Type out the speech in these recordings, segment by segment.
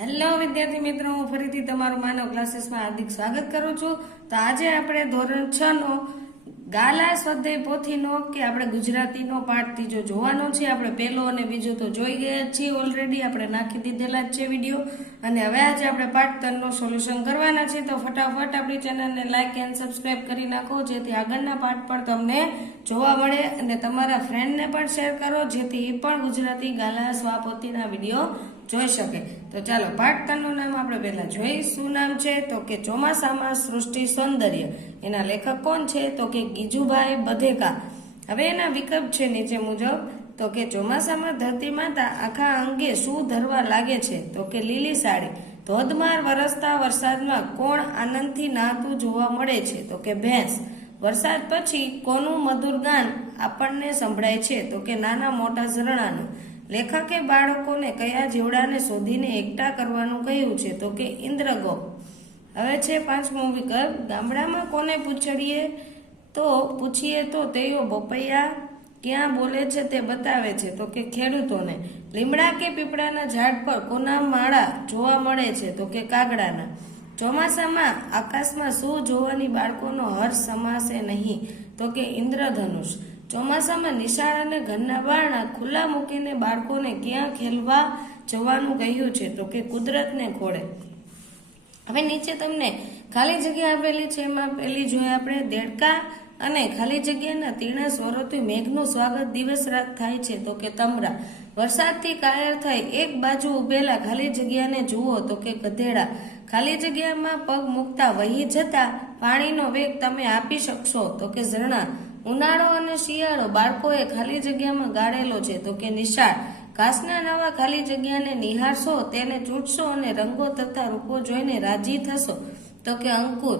Hello વિદ્યાર્થી મિત્રો, હું ફરીથી તમારું માનવ ક્લાસીસમાં હાર્દિક સ્વાગત કરું છું. તો આજે આપણે ધોરણ 6 નો ગાલા સ્વાધ્યાય પોથીનો કે આપણે ગુજરાતીનો પાઠ ત્રીજો જોવાનો છે. આપણે પહેલો અને બીજો તો જોઈ ગયા છીએ ઓલરેડી, આપણે નાખી દીધેલા જ છે વિડીયો. અને હવે આજે આપણે પાઠ 3 નો સોલ્યુશન કરવાના છે. તો ફટાફટ આપણી ચેનલને લાઈક એન્ડ સબસ્ક્રાઇબ કરી નાખો, જેથી આગળના પાઠ પણ તમને જોવા મળે. અને તમારા ફ્રેન્ડને પણ શેર કરો, જેથી એ પણ ગુજરાતી ગાલા સ્વાપોથીના વિડીયો જોઈ શકે. તો ચાલો પાઠ 3 નું નામ આપણે પહેલા જોઈએ. શું નામ છે? તો કે ચોમાસામાં સૃષ્ટિ સૌંદર્ય. એના લેખક કોણ છે? તો કે ગીજુભાઈ બધેકા. હવે એના વિકલ્પ છે નીચે મુજબ. તો કે ચોમાસામાં ધરતી માતા આખા અંગે શું ધરવા લાગે છે? તો કે લીલી સાડી. ધોધમાર વરસતા વરસાદમાં કોણ આનંદથી નહાતું જોવા મળે છે? તો કે ભેંસ. વરસાદ પછી કોનું મધુર ગાન આપણને સંભળાય છે? તો કે નાના મોટા ઝરણાનું. લેખકે બાળકોને કયા જીવડાને શોધીને એકઠા કરવાનું કહ્યું છે? તો કે ઇન્દ્રગોપ. હવે છે પાંચમો વિકલ્પ. ગામડામાં કોને પૂછીએ તો તેઓ બપૈયા ક્યાં બોલે છે તે બતાવે છે? તો કે ખેડૂતોને. લીમડા કે પીપળાના ઝાડ પર કોના માળા જોવા મળે છે? તો કે કાગડાના. ચોમાસામાં આકાશમાં શું જોવાની બાળકોનો હર્ષ સમાશે નહીં? તો કે ઇન્દ્રધનુષ. ચોમાસામાં નિશાળ અને ઘરના બારણા ખુલ્લા મૂકીને બાળકોને ક્યાં ખેલવા જવાનું કહ્યું છે? તો કે કુદરતને ખોળે. હવે નીચે તમને ખાલી જગ્યા આપેલી છે. એમાં પહેલી જોઈએ આપણે દેડકા અને ખાલી જગ્યાના તીણા સ્વરોથી મેઘનું સ્વાગત દિવસ રાત થાય છે? તો કે તમરા. વરસાદથી કાયર થઈ એક બાજુ ઉભેલા ખાલી જગ્યાને જુઓ? તો કે ગધેડા. ખાલી જગ્યામાં પગ મૂકતા વહી જતા પાણીનો વેગ તમે આપી શકશો? તો કે ઝરણા. ઉનાળો અને શિયાળો બાળકોએ ખાલી જગ્યામાં ગાળેલો છે? તો કે નિશાળ. ઘાસના નવા ખાલી જગ્યાને નિહાળશો, તેને ચૂંટશો અને રંગો તથા રૂપો જોઈને રાજી થશો? તો કે અંકુર.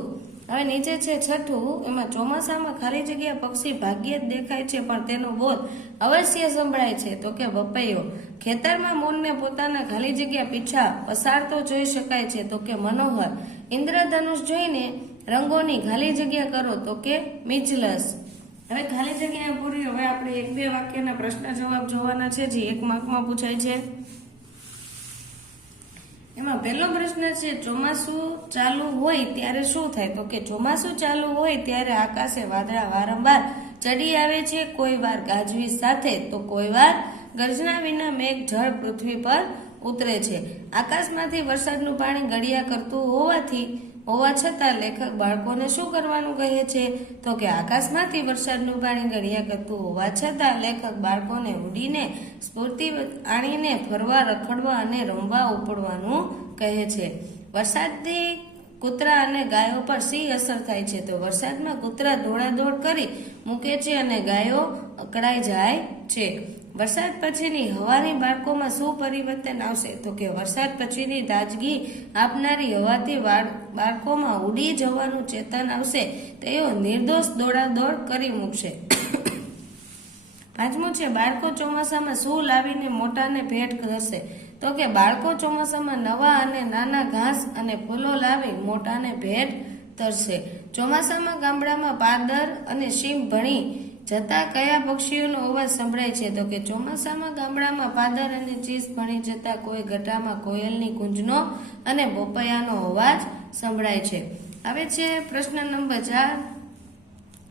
હવે નીચે છે છઠ્ઠું. એમાં ચોમાસામાં ખાલી જગ્યા પક્ષી ભાગ્યે જ દેખાય છે, પણ તેનો બોલ અવશ્ય સંભળાય છે? તો કે બપૈયો. ખેતરમાં મોરને પોતાના ખાલી જગ્યા પીછા પસારતો જોઈ શકાય છે? તો કે મનોહર. ઇન્દ્રધનુષ જોઈને રંગોની ખાલી જગ્યા કરો? તો કે મિજલસ. હવે ખાલી જગ્યા પૂરી. હવે આપણે 1-2 વાક્યના પ્રશ્ન જવાબ જોવાના છે, જે 1 માર્કમાં પૂછાય છે. એમાં પહેલો પ્રશ્ન છે, ચોમાસું ચાલુ હોય ત્યારે શું થાય? તો કે ચોમાસું ચાલુ હોય ત્યારે આકાશે વાદળા વારંવાર ચડી આવે છે, કોઈ વાર ગાજવીજ સાથે તો કોઈ વાર ગર્જના વિના મેઘ જળ પૃથ્વી પર ઉતરે છે. આકાશમાંથી વરસાદનું પાણી ગળ્યા કરતું હોવા છતાં લેખક બાળકોને શું કરવાનું કહે છે? તો કે આકાશમાંથી વરસાદનું પાણી ગળ્યા કરતું હોવા છતાં લેખક બાળકોને ઉડીને સ્ફૂર્તિ આણીને ફરવા, રખડવા અને રમવા ઉપડવાનું કહે છે. વરસાદથી કૂતરા અને ગાયો પર શી અસર થાય છે? તો વરસાદમાં કૂતરા દોડાદોડ કરી મૂકે છે અને ગાયો અકળાઈ જાય છે. વરસાદ પછીની હવાની બાળકોમાં શું પરિવર્તન આવશે? તો કે વરસાદ પછીની તાજગી આપનારી હવાથી બાળકોમાં ઉડી જવાનું ચેતન આવશે. તેઓ નિર્દોષ દોડાદોડ કરી મૂકશે. પાંચમું છે, બાળકો ચોમાસામાં શું લાવીને મોટાને ભેટ કરશે? તો કે બાળકો ચોમાસામાં નવા અને નાના ઘાસ અને ફૂલો લાવી મોટાને ભેટ ધરશે. ચોમાસામાં ગામડામાં પાદર અને સીમ ભણી જતા કયા પક્ષીઓનો અવાજ સંભળાય છે? તો કે ચોમાસામાં ગામડામાં પાદર અને ચીસ ભણી જતા કોઈ ગટામાં કોયલની કુંજનો અને બપૈયાનો અવાજ સંભળાય છે. હવે છે પ્રશ્ન નંબર 4.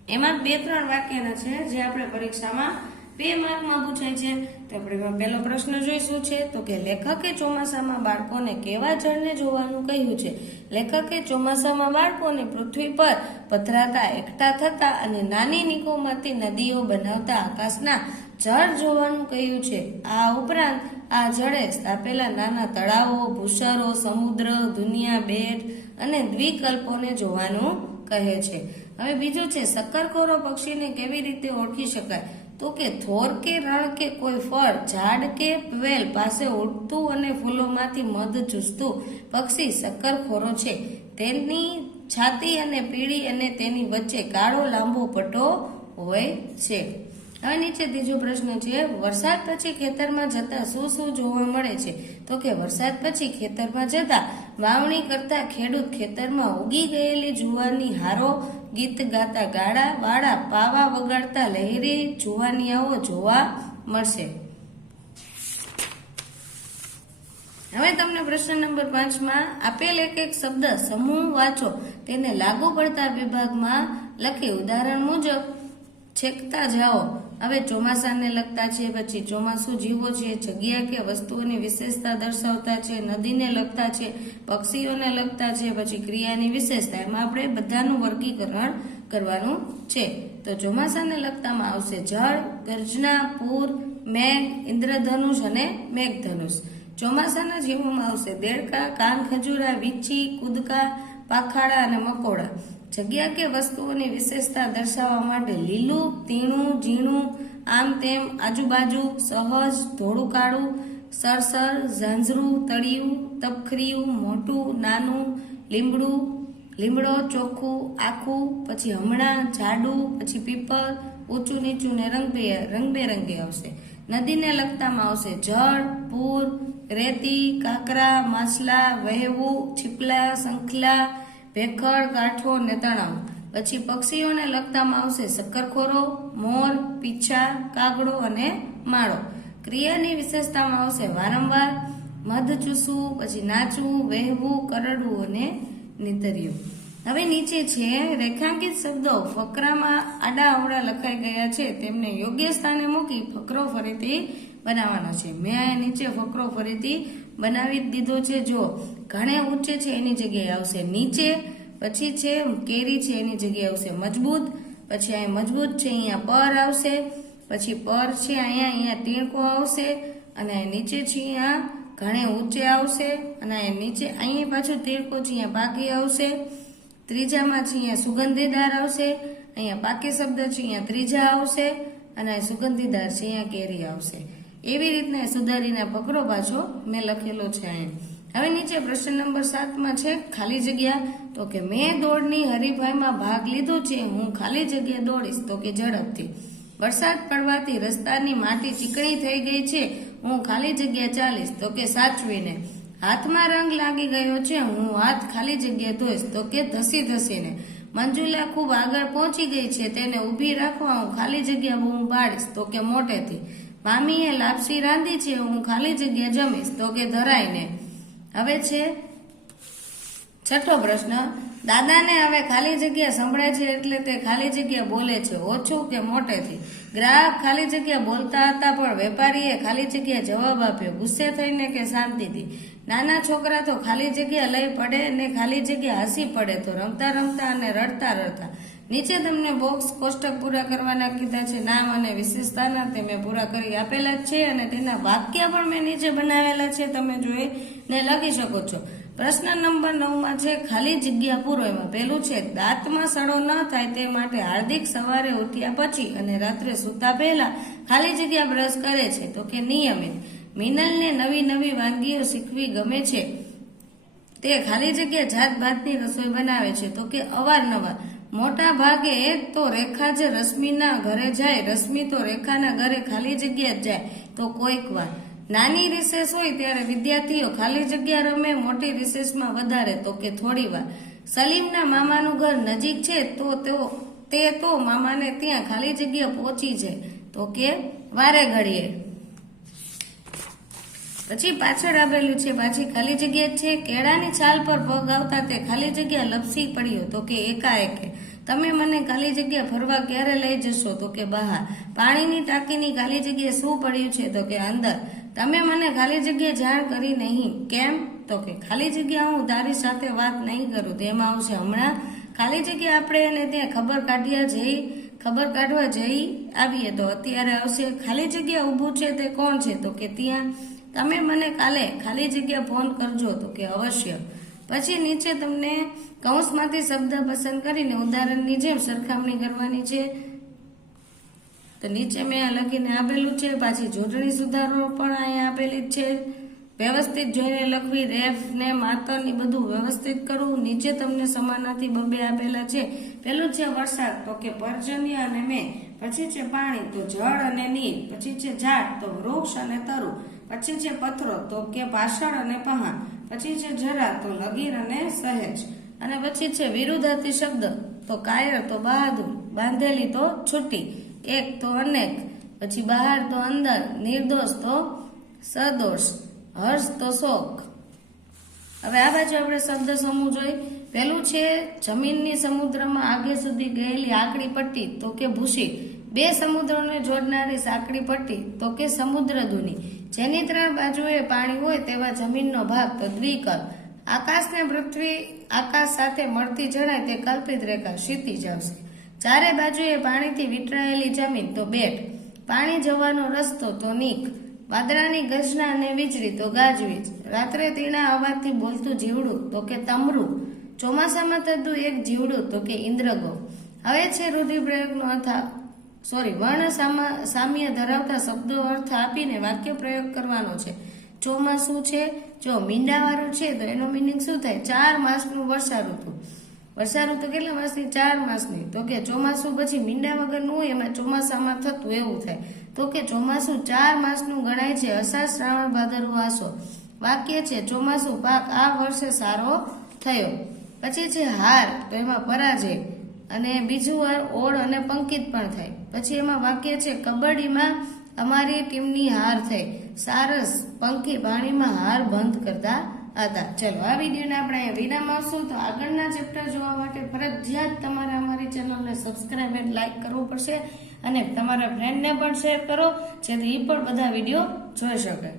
એમાં 2-3 વાક્યના છે, જે આપણે પરીક્ષામાં 2 માર્કમાં પૂછાય છે. તો આપણે પહેલો પ્રશ્ન જોઈશું છે. તો કે લેખકે ચોમાસામાં બાળકોને કેવા જળને જોવાનું કહ્યું છે? લેખકે ચોમાસામાં બાળકોને પૃથ્વી પર પધરાતા, એકઠા થતા અને નાની નિકોમાંથી નદીઓ બનાવતા આકાશના જળ જોવાનું કહ્યું છે. આ ઉપરાંત આ જળે સ્થાપેલા નાના તળાવો, ભૂસરો, સમુદ્ર, દુનિયા, બેટ અને દ્વિકલ્પોને જોવાનું કહે છે. હવે બીજું છે, શક્કરખોરો પક્ષીને કેવી રીતે ઓળખી શકાય? તો કે થોર કે રણ કે કોઈ ફળ, ઝાડ કે વેલ પાસે ઉડતું અને ફૂલોમાંથી મધ ચૂસતું પક્ષી શક્કરખોરો છે. તેની છાતી અને પીળી અને તેની વચ્ચે કાળો લાંબો પટ્ટો હોય છે. હવે નીચે ત્રીજો પ્રશ્ન છે, વરસાદ પછી ખેતરમાં જતા શું જોવા મળે છે? તો કે વરસાદ પછી ખેતરમાં જતા વાવણી કરતા ખેડૂત ખેતરમાં ઉગી ગયેલી જુવારની હારો, ગીત ગાતા ગાડા વાળા, પાવા વગાડતા લહેરી જુવાનિયાઓ જોવા મળશે. હવે તમને પ્રશ્ન નંબર 5 આપેલ એક શબ્દ સમૂહ વાંચો, તેને લાગુ પડતા વિભાગમાં લખી ઉદાહરણ મુજબ છેકતા જાઓ. હવે ચોમાસાને લગતા છે, પછી ચોમાસું જીવો છે, જગ્યા કે વસ્તુઓની વિશેષતા દર્શાવતા છે, નદીને લગતા છે, પક્ષીઓને લગતા છે, પછી ક્રિયાની વિશેષતા. એમાં આપણે બધાનું વર્ગીકરણ કરવાનું છે. તો ચોમાસાને લગતામાં આવશે જળ, ગર્જના, પૂર, મેઘ, ઇન્દ્રધનુષ અને મેઘધનુષ. ચોમાસાના જીવોમાં આવશે દેડકા, કાન ખજૂરા, વીંછી, કૂદકા, પાખાડા અને મકોડા. જગ્યા કે વસ્તુઓની વિશેષતા દર્શાવવા માટે લીલું, તીણું, ઝીણું, આમ તેમ, આજુબાજુ, સહજ, ધોળું કાળું, સરસર, ઝાંઝરું, તળિયું, તપખરીયું, મોટું, નાનું, લીમડો, ચોખ્ખું, આખું, પછી હમણાં, જાડું, પછી પીપલ, ઊંચું નીચું ને રંગબેરંગી આવશે. નદીને લગતામાં આવશે જળ, પૂર, રેતી, કાંકરા, માછલા, વહેવું, છીપલા, શંખલા, ભેખડ, કાંઠો ને તણાવ. પછી પક્ષીઓને લગતામાં આવશે શક્કરખોરો, મોર, પીછા, કાગડો અને માળો. ક્રિયાની વિશેષતામાં આવશે વારંવાર, મધ ચૂસવું, પછી નાચવું, વહેવું, કરડવું અને નીતર્યું. હવે નીચે છે રેખાંકિત શબ્દો ફકરામાં આડા અવળા લખાઈ ગયા છે, તેમને યોગ્ય સ્થાને મૂકી ફકરો ફરીથી બનાવવાનો છે. મેં અહીંયા નીચે ફકરો ફરીથી બનાવી દીધો છે. જો ઘણે ઊંચે છે એની જગ્યાએ આવશે નીચે, પછી છે કેરી છે એની જગ્યાએ આવશે મજબૂત, પછી અહીંયા મજબૂત છે અહીંયા પર આવશે, પછી પર છે અહીંયા તીણકો આવશે, અને નીચે છે અહીંયા ઘણે ઊંચે આવશે, અને નીચે અહીંયા પાછું તીણકો છે અહીંયા પાકી આવશે. ત્રીજામાં છે અહીંયા સુગંધીદાર આવશે, અહીંયા પાકી શબ્દ છે અહીંયા ત્રીજા આવશે, અને સુગંધીદાર છે અહીંયા કેરી આવશે. એવી રીતના સુધારીને ફકરો પાછો મેં લખેલો છે અહીંયા. હવે નીચે પ્રશ્ન નંબર 7 છે ખાલી જગ્યા. તો કે મેં દોડની હરીફાઈમાં ભાગ લીધો છે, હું ખાલી જગ્યા દોડીશ. તો કે ઝડપથી. વરસાદ પડવાથી રસ્તાની માટી ચીકણી થઈ ગઈ છે, હું ખાલી જગ્યા ચાલીશ. તો કે સાચવીને. હાથમાં રંગ લાગી ગયો છે, હું હાથ ખાલી જગ્યા ધોઈશ. તો કે ધસીને. મંજુલા ખૂબ આગળ પહોંચી ગઈ છે, તેને ઊભી રાખવા હું ખાલી જગ્યા બૂમ પાડીશ. તો કે મોટેથી. મામીએ લાપસી રાંધી છે, હું ખાલી જગ્યા જમીશ. તો કે ધરાઈને. હવે છે છઠ્ઠો પ્રશ્ન. દાદાને હવે ખાલી જગ્યા સંભળાય છે એટલે તે ખાલી જગ્યા બોલે છે, ઓછું કે મોટેથી. ગ્રાહક ખાલી જગ્યા બોલતા હતા, પણ વેપારીએ ખાલી જગ્યા જવાબ આપ્યો, ગુસ્સે થઈને કે શાંતિથી. નાના છોકરા તો ખાલી જગ્યા લઈ પડે ને ખાલી જગ્યા હસી પડે, તો રમતા રમતા અને રડતા. નીચે તમને બોક્સ કોષ્ટક પૂરા કરવાના કીધા છે. નામ અને વિશેષતાના તે મેં પૂરા કરી આપેલા જ છે, અને તેના વાક્ય પણ મેં નીચે બનાવેલા છે, તમે જોઈને લખી શકો છો. પ્રશ્ન નંબર 9 છે ખાલી જગ્યા પૂરો. એમાં પહેલું છે દાંતમાં સડો ન થાય તે માટે હાર્દિક સવારે ઉઠ્યા પછી અને રાત્રે સૂતા પહેલા ખાલી જગ્યા બ્રશ કરે છે. તો કે નિયમિત. મિનલને નવી વાનગીઓ શીખવી ગમે છે, તે ખાલી જગ્યા જાતભાતની રસોઈ બનાવે છે. તો કે અવારનવાર. મોટા ભાગે તો રેખા જ રશ્મિના ઘરે જાય, રશ્મિ તો રેખાના ઘરે ખાલી જગ્યા જ જાય. તો કોઈક વાર. નાની રિસેસ હોય ત્યારે વિદ્યાર્થીઓ ખાલી જગ્યા રમે, મોટી રિસેસમાં વધારે. તો કે થોડી વાર. સલીમના મામાનું ઘર નજીક છે, તો મામાને ત્યાં ખાલી જગ્યા પહોંચી જાય. તો કે વારે ઘડીએ. પછી પાછળ આવેલું છે પાછી ખાલી જગ્યા છે. કેળાની છાલ પર પગ આવતા તે ખાલી જગ્યા લપસી પડ્યો. તો કે એકાએકે. તમે મને ખાલી જગ્યા ફરવા ક્યારે લઈ જશો? તો કે બહાર. પાણીની ટાંકીની ખાલી જગ્યા શું પડ્યું છે? તો કે અંદર. તમે મને ખાલી જગ્યા જાણ કરી નહીં, કેમ? તો કે ખાલી જગ્યા હું તારી સાથે વાત નહીં કરું. તેમાં આવશે હમણાં. ખાલી જગ્યા આપણે એને ત્યાં ખબર કાઢવા જઈ આવીએ. તો અત્યારે આવશે ખાલી જગ્યા ઊભું છે તે કોણ છે? તો કે ત્યાં. તમે મને કાલે ખાલી જગ્યા ફોન કરજો. તો કે અવશ્ય. પછી નીચે તમને કૌંસમાંથી શબ્દ પસંદ કરીને ઉદાહરણની જેમ સરખામણી કરવાની છે. તો નીચે મેં લખીને આપેલું છે. પાછી જોડણી સુધારો પણ અહીંયા આપેલી જ છે. વ્યવસ્થિત જોઈને લખવી, રેફ ને માતરની બધું વ્યવસ્થિત કરવું. નીચે તમને સમાનાર્થી બબે આપેલા છે. પેલું છે વરસાદ, તો કે પર્જન્ય અને મેં. પછી છે પાણી, તો જળ અને નીર. પછી છે ઝાડ, તો વૃક્ષ અને તરુ. પછી છે પથ્થરો, તો કે પાછળ અને પહાણ. પછી છે જરા, તો લગીર અને સહેજ. અને પછી છે વિરુદ્ધાર્થી શબ્દ, તો કાયર તો બહાદુર, બાંધેલી તો છૂટી, એક તો અનેક, પછી બહાર તો અંદર, નિર્દોષ તો સદોષ, હર્ષ તો શોક, હવે આ બાજુ આપણે શબ્દ સમૂહ જોઈ. પહેલું છે જમીનની સમુદ્રમાં આગે સુધી ગયેલી આકડી પટ્ટી તો કે ભૂસી. બે સમુદ્રોને જોડનારી સાંકડી પટ્ટી તો કે સમુદ્રધુની. જેની 3 બાજુએ પાણી હોય તેવા જમીનનો ભાગ તો દ્વિકલ્પ. આકાશને પૃથ્વી આકાશ સાથે મળતી જણાય તે કલ્પિત રેખા ક્ષિતિજ આવશે. ચારે બાજુએ પાણીથી વીંટળાયેલી જમીન તો બેટ. પાણી જવાનો રસ્તો તો નીક. વાદળાની ગર્જના અને વીજળી તો ગાજવીજ. રાત્રે તીણા અવાજથી બોલતું જીવડું તો કે તમરું. ચોમાસામાં થતું એક જીવડું તો કે ઇન્દ્રગો. હવે છે રૂઢિપ્રયોગનો વર્ણ સામ્ય ધરાવતા શબ્દો અર્થ આપીને વાક્ય પ્રયોગ કરવાનો છે. ચોમાસું છે, જો મીંડાવાળું છે તો એનો મિનિંગ શું થાય? 4 માસનું વર્ષા ઋતુ. વર્ષા ઋતુ કેટલા માસની? 4 માસની. તો કે ચોમાસું પછી મીંડા વગરનું હોય, એમાં ચોમાસામાં થતું એવું થાય. તો કે ચોમાસું 4 માસનું ગણાય છે. અષાઢ, શ્રાવણ, ભાદરવો, આસો. વાક્ય છે ચોમાસું પાક આ વર્ષે સારો થયો. પછી છે હાર, તો એમાં પરાજય. અને બીજું વાર ઓળ અને પંકિત પણ થાય. પછી એમાં વાક્ય છે કબડ્ડીમાં અમારી ટીમની હાર થઈ. સારસ, પંખી પાણીમાં હાર બંધ કરતા હતા. ચલો આ વિડીયોને આપણે અહીંયા વિરામ આપશું. તો આગળના ચેપ્ટર જોવા માટે ફરજિયાત તમારે અમારી ચેનલને સબસ્ક્રાઇબ અને લાઇક કરવું પડશે અને તમારા ફ્રેન્ડને પણ શેર કરો જેથી એ પણ બધા વિડીયો જોઈ શકે.